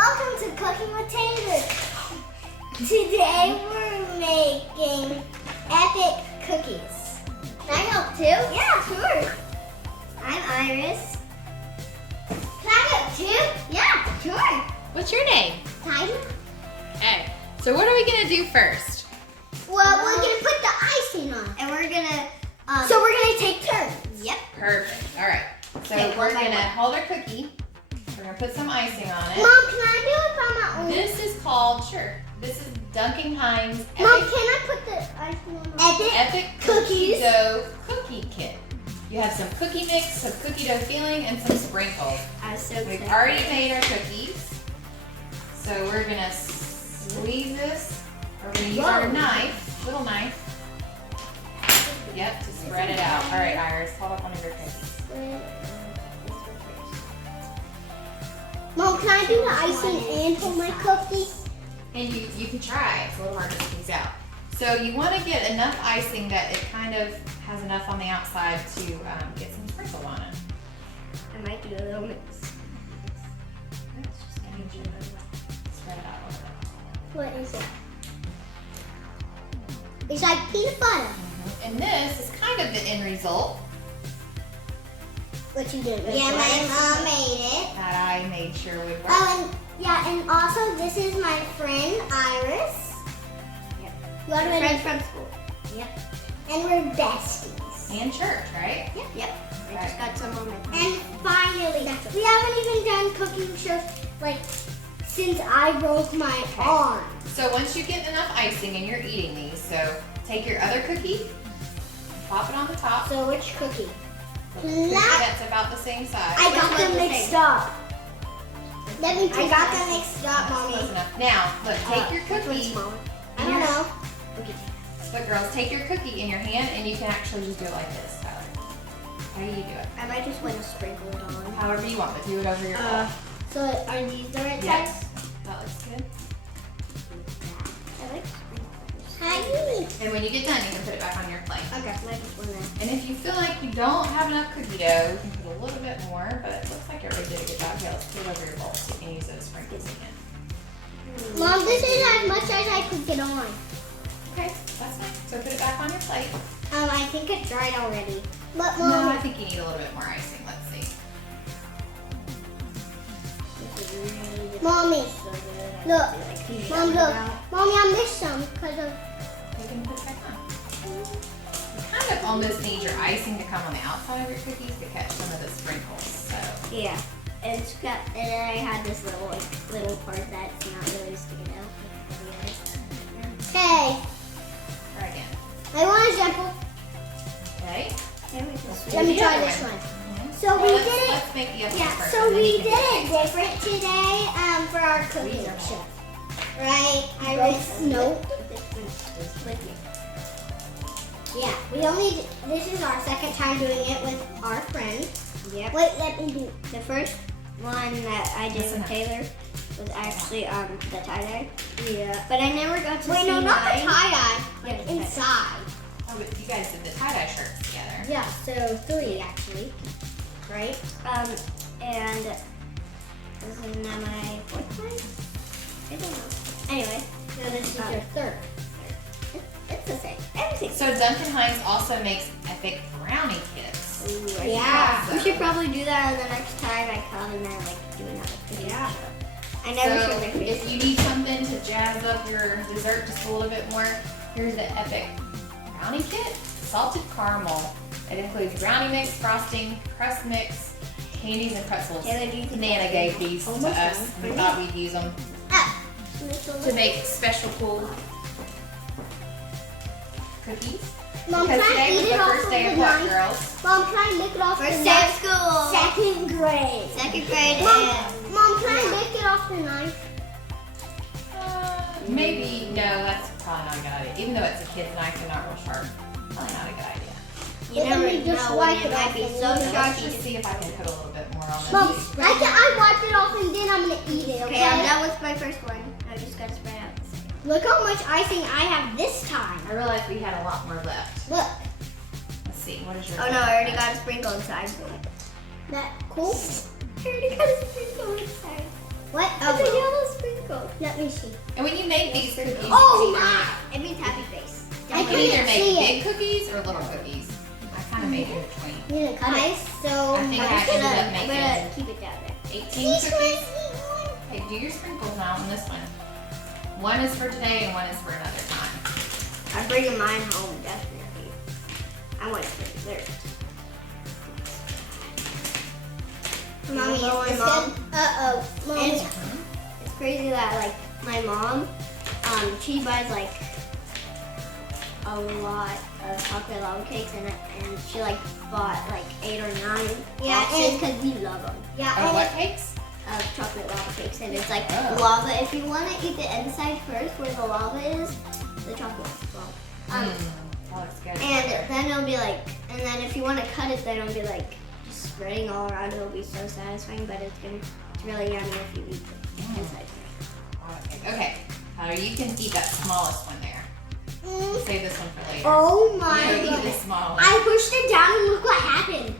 welcome to Cooking with Taylor. Today we're making epic cookies. Can I help too? Yeah, sure. I'm Iris. Can I help too? Yeah, sure. What's your name? Tyler? Okay. So what are we gonna do first? Well, we're gonna put the icing on. And we're gonna, so we're gonna take turns. Yep. Perfect. All right. So Okay, we're one by gonna one. hold our cookie. We're gonna put some icing on it. Mom, can I do it by my own? This is called, sure. This is Duncan Hines Mom, Epic, can I put the icing on my Epic cookies? Cookie Dough Cookie Kit. You have some cookie mix, some cookie dough filling, and some sprinkles. I'm so We've excited. already made our cookies. So we're gonna squeeze this, or we're gonna use our Whoa. knife, little knife. Yep, to spread it out. All right, Iris, hold up one of your cookies. Mom, can I do the icing and hold my cookie? And you can try. It's a little hard to squeeze out. So you want to get enough icing that it kind of has enough on the outside to get some sprinkle on it. I might do a little mix. It's just gonna need you to spread it out a little bit. What is it? It's like peanut butter. And this is kind of the end result What you doing? Yeah, my mom made it. that I made sure would work. Oh, and yeah, and also this is my friend Iris. Yep. You want to Friends from school. Yep. And we're besties. And church, right? Yep. I just got some on my phone. And finally, we haven't even done cooking shows like since I broke my arm. So once you get enough icing and you're eating these, so take your other cookie, pop it on the top. So which cookie? Cookie That- that's about the same size. I Which got one's them the mixed same? up. Let me. I got them them mixed up, Close mommy. enough. Now, look, take your Which one's cookie. smaller? I don't know. But girls, take your cookie in your hand and you can actually just do it like this, Tyler. How do you do it? I might just want to sprinkle it on. However you want, but do it over your bowl. So are these the right size? Yes. That looks good. I like sprinkles. How do you eat? And when you get done, you can put it back on your plate. Okay, I just want to. And if you feel like you don't have enough cookie dough, you can put a little bit more, but it looks like everybody did a good job. Here, let's put it over your bowl so you can use those sprinkles again. Mom, this is as much as I could get on. Okay, that's fine. So put it back on your plate. I think it dried already. But No, I Mom, think you need a little bit more icing. Let's see. This is really good. Mommy, So good. I look. feel like cleaning Mom, it look. out. Mommy, I missed some because of. You can put it back on. You kind of almost need your icing to come on the outside of your cookies to catch some of the sprinkles. So Yeah. And it's got, and then I had this little little part that's not really sticking out. Hey, try again. I want an example. Okay. Let me the try other this one. one. So we Let's- did it. Let's make the other one Yeah, first, so and then you we can did do it different today for our cooking show. Right, Iris? No. Yeah, we only, this is our second time doing it with our friend. Yep. Wait, let me do. The first one that I did Listen with up. Taylor was actually the tie-dye. Yeah. But I never got to Wait, see no, not the mine. tie-dye, Yeah, like the tie-dye. inside. Oh, but you guys did the tie-dye shirts together. Yeah, so 3 actually. Right? And this is now my fourth one? I don't know. Anyway, No, this is your third. it's the same. Everything. So Duncan Hines also makes epic brownie kits. Ooh, Yeah. We should probably do that on the next time I come and then like do another cooking Yeah. show. I never So showed my face. if you need something to jazz up your dessert just a little bit more, here's the epic brownie kit. Salted caramel. It includes brownie mix, frosting, crust mix, candies, and pretzels. Taylor, do you think Nana that's gave these to Almost us. done. We thought we'd use them Ah. to make special cool cookies. Mom, Because can I today was eat the it off first of day the of what, knife? girls? Mom, can I lick it off First the day of knife? school. Second grade. Second grade Mom, and Mom, can I lick it off the knife? Maybe, no, that's probably not a good idea. Even though it's a kid's knife and not real sharp, probably not a good idea. you Let never me just know wipe when it it might off be and so eat it. sharp Let's you just see if I can put a little bit more on Mom, this. I wiped it off and then I'm gonna eat it, Okay, I'm done with my first one. I just got to spread out. Look how much icing I have this time. I realized we had a lot more left. Look, Let's see, what is your Oh no, I already got a sprinkle inside. that cool. I already got a sprinkle inside. What? It's a yellow sprinkle. Let me see. And when you make these cookies, Oh you can my! It means happy face. I either, you can couldn't either see make it. big cookies or little cookies. I kind of made in between. You didn't cut it. I think I ended up I'm making gonna keep it down there. 18 He's cookies. trying to eat one. Okay, do your sprinkles now on this one. One is for today and one is for another time. I'm bringing mine home, definitely. I want it for dessert. Mommy, is Hello, this Mom. good? Uh-oh. Mommy. It's crazy that like my mom, she buys like a lot of chocolate lava cakes and she like bought like 8 or 9 Yeah, boxes and- because we love them. Yeah, Oh, and what cakes? Of chocolate lava cakes and it's like Oh. lava. If you want to eat the inside first where the lava is, the chocolate lava. That looks good. And then it'll be like, and then if you want to cut it, then it'll be like just spreading all around. It'll be so satisfying, but it's really yummy if you eat the inside first. Okay, you can eat that smallest one there. We'll save this one for later. oh my You eat the goodness. small one. I pushed it down and look what happened.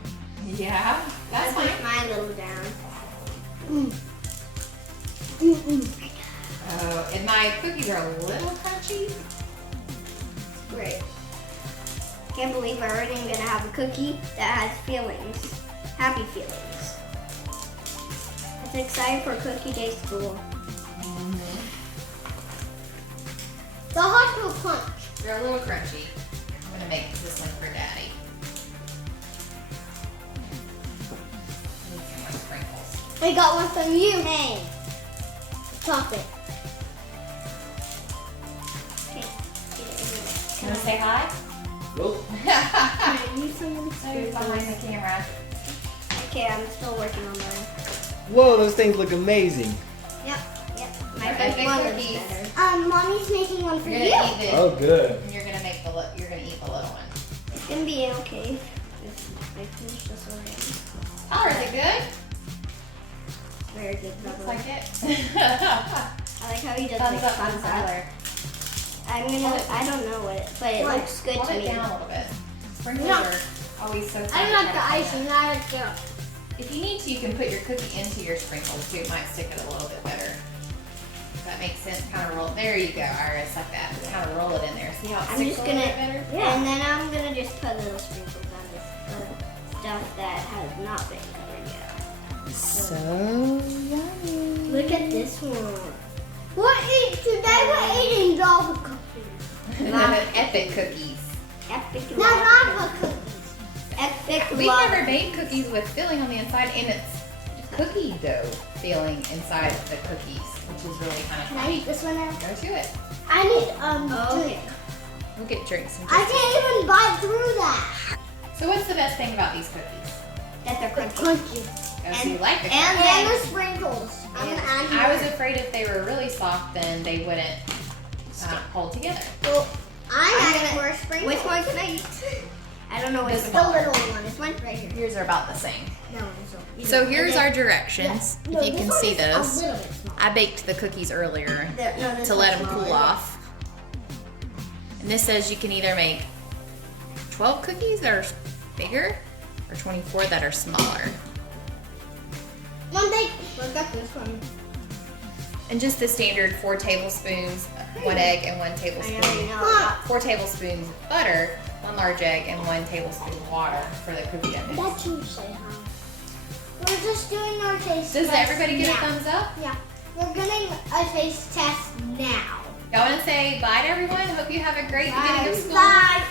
Yeah, that's I fine. pushed mine a little down. Oh, and my cookies are a little crunchy. Great. Can't believe we're already gonna have a cookie that has feelings, happy feelings. I'm excited for Cookie Day School. The hot dog punch. They're a little crunchy. I'm gonna make this one for Daddy. Need some more sprinkles. I got one from you. Hey. Chocolate. Okay, get it in there. Can I say hi? Well, I need some Behind the camera. Okay, I'm still working on mine. whoa, those things look amazing. Yep. My Okay, first big one cookies. is better. Mommy's making one for You're you. gonna eat this, Oh, good. and you're gonna make you're gonna eat the little one. It's gonna be okay if I finish this already. Tyler, is it good? Very good. Looks Bubba. like it. I like how he does Thumbs like up from thumbs up. Tyler. I don't know what, but it What? looks good Hold to it me. down a little bit. Sprinkles No. are always so. I don't like the icing. I like the. If you need to, you can put your cookie into your sprinkles too. It might stick it a little bit better. If that makes sense, kind of roll. There you go, Iris, like that. Kind of roll it in there. See how it I'm sticks just a little gonna, bit better? and then I'm gonna just put little sprinkles on this stuff that has not been covered yet. So yummy. Look at this one. Today we're eating lava cookies. Epic cookies. Epic Not lava. lava cookies. Epic We've lava. never made cookies with filling on the inside, and it's cookie dough filling inside the cookies, which is really kind of Can I funny. eat this one now? Go to it. I need Okay. drink. We'll get drinks. In I just a can't even bite through that. So what's the best thing about these cookies? That they're It's crunchy. crunchy. Oh, so you like the and crunch. And the sprinkles. I'm gonna add I was more. afraid if they were really soft, then they wouldn't hold together. Well, I'm I'm adding gonna- more sprinkles. Which one can I eat? I don't know which This one. The little one. This one right here. Yours are about the same. That one's so. So here's our directions. No, If you this can one see is those. A little bit small. I baked the cookies earlier This to let one's them cool smaller. off. And this says you can either make 12 cookies that are bigger or 24 that are smaller. One big. Look at this one. And just the standard 4 tablespoons, 1 egg and 1 I tablespoon. already know. 4 tablespoons butter, 1 large egg, and 1 tablespoon water for the cookie dough mix. That's you say, huh? We're just doing our taste Does test everybody get a now. thumbs up? Yeah. We're getting a taste test now. Y'all want to say bye to everyone? Hope you have a great beginning of school. Bye.